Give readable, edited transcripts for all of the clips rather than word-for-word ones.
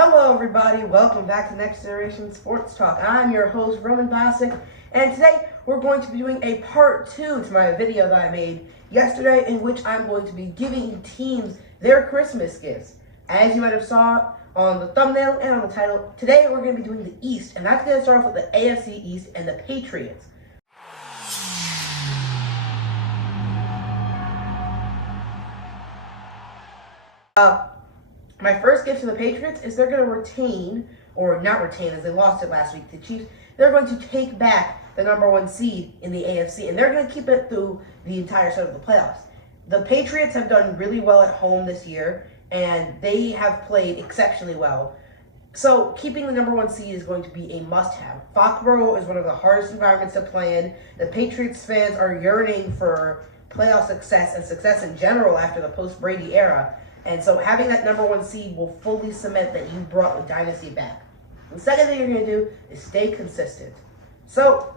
Hello everybody, welcome back to Next Generation Sports Talk. I'm your host, Roman Basic, and today we're going to be doing a part 2 to my video that I made yesterday, in which I'm going to be giving teams their Christmas gifts. As you might have saw on the thumbnail and on the title, today we're going to be doing the East, and that's going to start off with the AFC East and the Patriots. My first gift to the Patriots is they're going to retain, or not retain as they lost it last week to the Chiefs, they're going to take back the #1 seed in the AFC, and they're going to keep it through the entire start of the playoffs. The Patriots have done really well at home this year, and they have played exceptionally well. So keeping the #1 seed is going to be a must-have. Foxborough is one of the hardest environments to play in. The Patriots fans are yearning for playoff success and success in general after the post-Brady era. And so having that #1 seed will fully cement that you brought the dynasty back. The second thing you're going to do is stay consistent. So,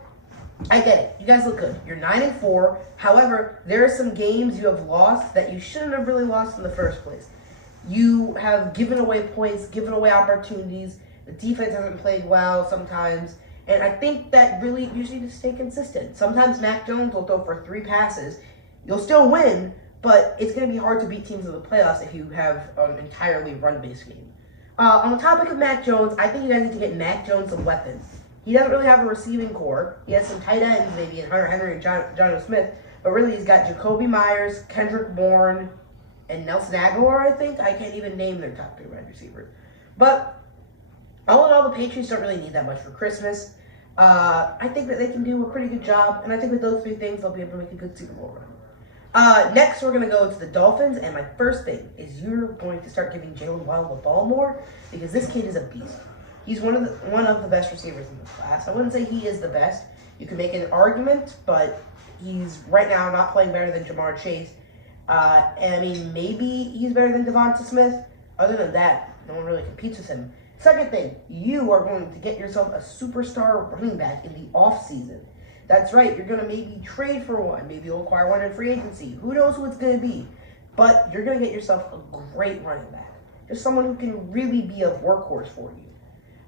I get it. You guys look good. You're 9-4. However, there are some games you have lost that you shouldn't have really lost in the first place. You have given away points, given away opportunities. The defense hasn't played well sometimes. And I think that really you just need to stay consistent. Sometimes Mac Jones will throw for 3 passes. You'll still win, but it's going to be hard to beat teams in the playoffs if you have an entirely run-based game. On the topic of Mac Jones, I think you guys need to get Mac Jones some weapons. He doesn't really have a receiving core. He has some tight ends, maybe, in Hunter Henry and Jonnu Smith. But really, he's got Jacoby Myers, Kendrick Bourne, and Nelson Aguilar, I think. I can't even name their top 3 wide receivers. But all in all, the Patriots don't really need that much for Christmas. I think that they can do a pretty good job. And I think with those 3 things, they'll be able to make a good Super Bowl run. Next, we're going to go to the Dolphins, and my first thing is you're going to start giving Jalen Waddle the ball more, because this kid is a beast. He's one of the best receivers in this class. I wouldn't say he is the best. You can make an argument, but he's right now not playing better than Jamar Chase. And I mean, maybe he's better than Devonta Smith. Other than that, no one really competes with him. Second thing, you are going to get yourself a superstar running back in the offseason. That's right, you're going to maybe trade for one. Maybe you'll acquire one in free agency. Who knows who it's going to be? But you're going to get yourself a great running back. Just someone who can really be a workhorse for you.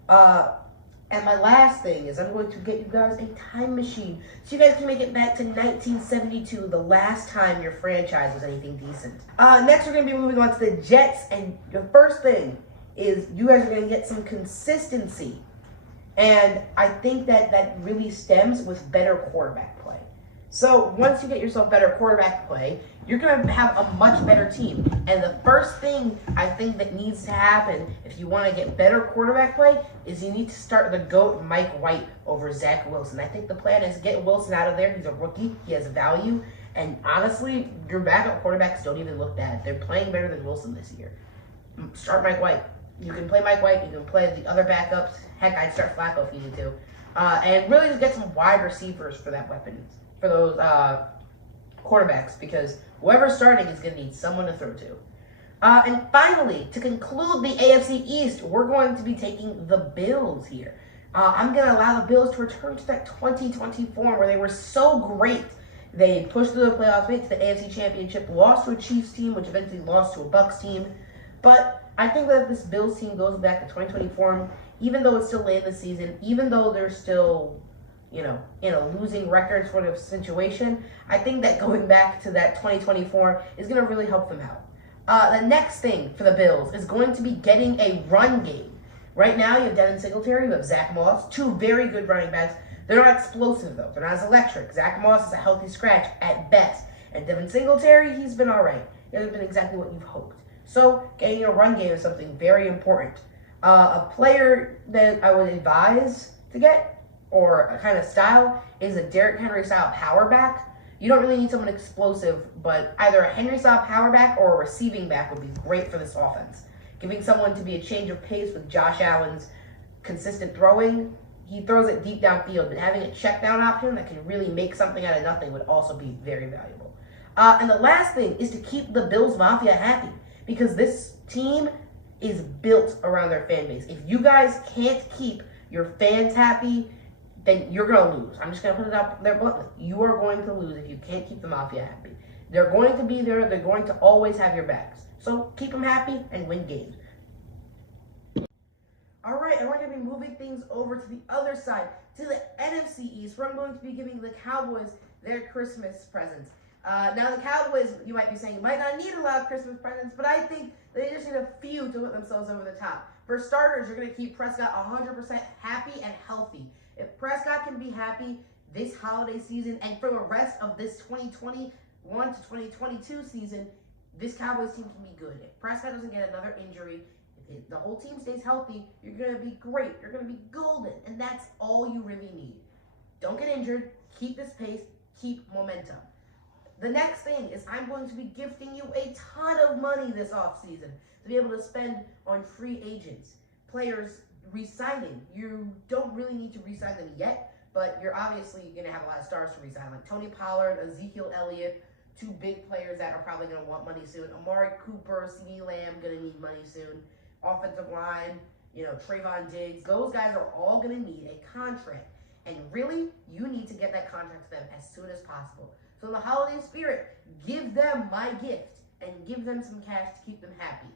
And my last thing is I'm going to get you guys a time machine so you guys can make it back to 1972, the last time your franchise was anything decent. Next, we're going to be moving on to the Jets. And the first thing is you guys are going to get some consistency. And I think that really stems with better quarterback play. So once you get yourself better quarterback play, you're going to have a much better team. And the first thing I think that needs to happen if you want to get better quarterback play is you need to start the GOAT Mike White over Zach Wilson. I think the plan is get Wilson out of there. He's a rookie. He has value. And honestly, your backup quarterbacks don't even look bad. They're playing better than Wilson this year. Start Mike White. You can play Mike White. You can play the other backups. Heck, I'd start Flacco if you need to. And really just get some wide receivers for that weapon, for those quarterbacks, because whoever's starting is going to need someone to throw to. And finally, to conclude the AFC East, we're going to be taking the Bills here. I'm going to allow the Bills to return to that 2020 form where they were so great. They pushed through the playoffs, made it to the AFC Championship, lost to a Chiefs team, which eventually lost to a Bucs team. But I think that if this Bills team goes back to 2020 form, even though it's still late in the season, even though they're still, in a losing record sort of situation, I think that going back to that 2020 form is going to really help them out. The next thing for the Bills is going to be getting a run game. Right now, you have Devin Singletary, you have Zach Moss, 2 very good running backs. They're not explosive, though. They're not as electric. Zach Moss is a healthy scratch at best. And Devin Singletary, he's been all right. He hasn't been exactly what you've hoped. So, getting a run game is something very important. A player that I would advise to get, or a kind of style, is a Derrick Henry style power back. You don't really need someone explosive, but either a Henry style power back or a receiving back would be great for this offense. Giving someone to be a change of pace with Josh Allen's consistent throwing. He throws it deep downfield, but having a check down option that can really make something out of nothing would also be very valuable. And the last thing is to keep the Bills Mafia happy, because this team is built around their fan base. If you guys can't keep your fans happy, then you're going to lose. I'm just going to put it out there bluntly. You are going to lose if you can't keep the Mafia happy. They're going to be there. They're going to always have your backs. So keep them happy and win games. and we're going to be moving things over to the other side, to the NFC East, where I'm going to be giving the Cowboys their Christmas presents. Now, the Cowboys, you might be saying, might not need a lot of Christmas presents, but I think they just need a few to put themselves over the top. For starters, you're going to keep Prescott 100% happy and healthy. If Prescott can be happy this holiday season and for the rest of this 2021 to 2022 season, this Cowboys team can be good. If Prescott doesn't get another injury, if the whole team stays healthy, you're going to be great. You're going to be golden, and that's all you really need. Don't get injured. Keep this pace. Keep momentum. The next thing is I'm going to be gifting you a ton of money this offseason to be able to spend on free agents, players re-signing. You don't really need to re-sign them yet, but you're obviously going to have a lot of stars to re-sign, like Tony Pollard, Ezekiel Elliott, two big players that are probably going to want money soon. Amari Cooper, CeeDee Lamb, going to need money soon. Offensive line, Trayvon Diggs. Those guys are all going to need a contract. And really, you need to get that contract to them as soon as possible. So in the holiday spirit, give them my gift and give them some cash to keep them happy.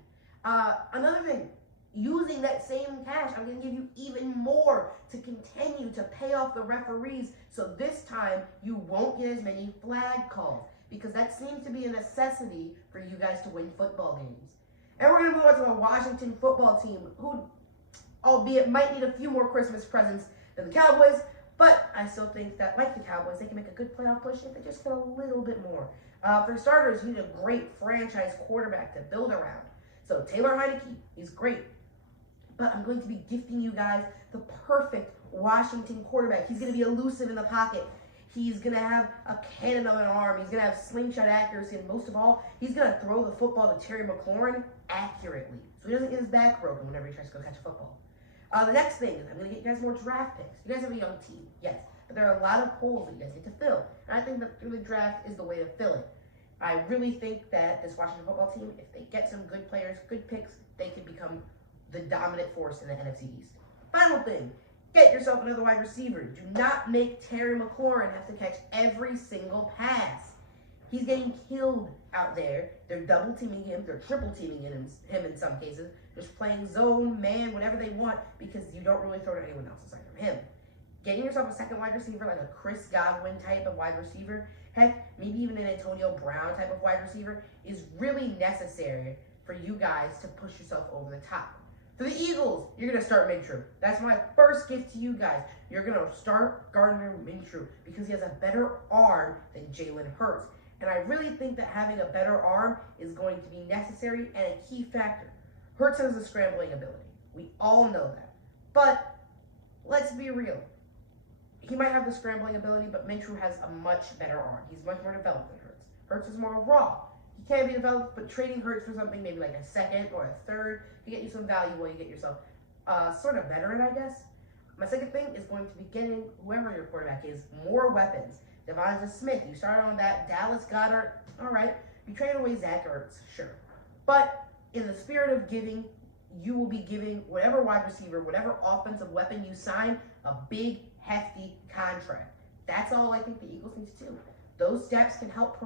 Another thing, using that same cash, I'm going to give you even more to continue to pay off the referees. So this time, you won't get as many flag calls, because that seems to be a necessity for you guys to win football games. And we're going to move on to the Washington football team, who, albeit might need a few more Christmas presents than the Cowboys, but I still think that, like the Cowboys, they can make a good playoff push if they just get a little bit more. For starters, you need a great franchise quarterback to build around. So Taylor Heinicke, he's great. But I'm going to be gifting you guys the perfect Washington quarterback. He's going to be elusive in the pocket. He's going to have a cannon of an arm. He's going to have slingshot accuracy. And most of all, he's going to throw the football to Terry McLaurin accurately, so he doesn't get his back broken whenever he tries to go catch a football. The next thing is I'm going to get you guys more draft picks. You guys have a young team, yes, but there are a lot of holes that you guys get to fill. And I think that through the draft is the way to fill it. I really think that this Washington football team, if they get some good players, good picks, they could become the dominant force in the NFC East. Final thing, get yourself another wide receiver. Do not make Terry McLaurin have to catch every single pass. He's getting killed out there. They're double teaming him. They're triple teaming him in some cases. Just playing zone, man, whatever they want, because you don't really throw to anyone else aside from him. Getting yourself a second wide receiver, like a Chris Godwin type of wide receiver, heck, maybe even an Antonio Brown type of wide receiver, is really necessary for you guys to push yourself over the top. For the Eagles, you're going to start Minshew. That's my first gift to you guys. You're going to start Gardner Minshew because he has a better arm than Jalen Hurts. And I really think that having a better arm is going to be necessary and a key factor. Hurts has a scrambling ability. We all know that. But let's be real. He might have the scrambling ability, but Minshew has a much better arm. He's much more developed than Hurts. Hurts is more raw. He can be developed, but trading Hurts for something maybe like a second or a third can get you some value while you get yourself sort of veteran, I guess. My second thing is going to be getting whoever your quarterback is more weapons. Devonta Smith, you started on that. Dallas Goedert, all right. You traded away Zach Ertz, sure. But in the spirit of giving, you will be giving whatever wide receiver, whatever offensive weapon you sign, a big, hefty contract. That's all I think the Eagles need to do. Those steps can help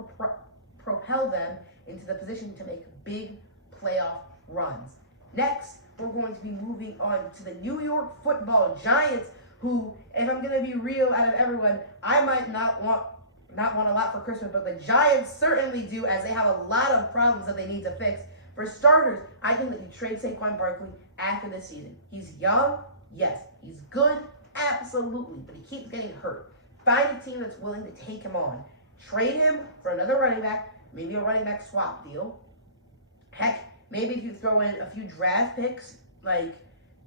propel them into the position to make big playoff runs. Next, we're going to be moving on to the New York Football Giants, who, if I'm going to be real out of everyone, I might not want a lot for Christmas, but the Giants certainly do, as they have a lot of problems that they need to fix. For starters, I think that you trade Saquon Barkley after this season. He's young, yes. He's good, absolutely, but he keeps getting hurt. Find a team that's willing to take him on. Trade him for another running back, maybe a running back swap deal. Heck, maybe if you throw in a few draft picks, like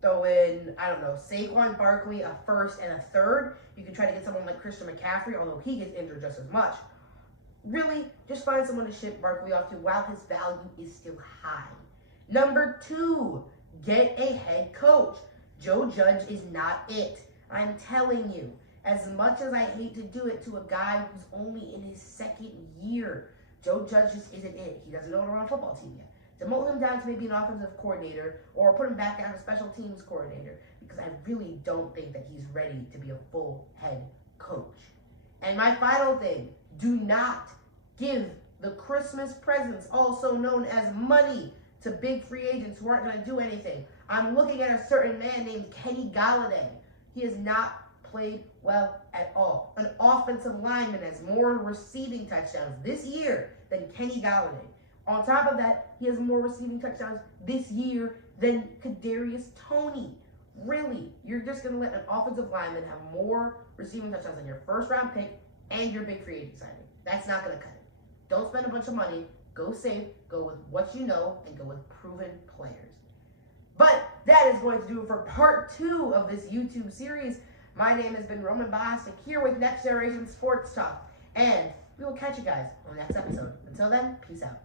throw in, I don't know, Saquon Barkley, a first and a third. You can try to get someone like Christian McCaffrey, although he gets injured just as much. Really, just find someone to ship Barkley off to while his value is still high. Number 2, get a head coach. Joe Judge is not it. I'm telling you, as much as I hate to do it to a guy who's only in his second year, Joe Judge just isn't it. He doesn't know how to run a football team yet. Demote him down to maybe an offensive coordinator or put him back down to special teams coordinator, because I really don't think that he's ready to be a full head coach. And my final thing, do not give the Christmas presents, also known as money, to big free agents who aren't going to do anything. I'm looking at a certain man named Kenny Galladay. He has not played well at all. An offensive lineman has more receiving touchdowns this year than Kenny Galladay. On top of that, he has more receiving touchdowns this year than Kadarius Toney. Really? You're just going to let an offensive lineman have more receiving touchdowns than your first-round pick and your big free agent signing? That's not going to cut it. Don't spend a bunch of money. Go safe. Go with what you know and go with proven players. But that is going to do it for part 2 of this YouTube series. My name has been Roman Bostic here with Next Generation Sports Talk. And we will catch you guys on the next episode. Until then, peace out.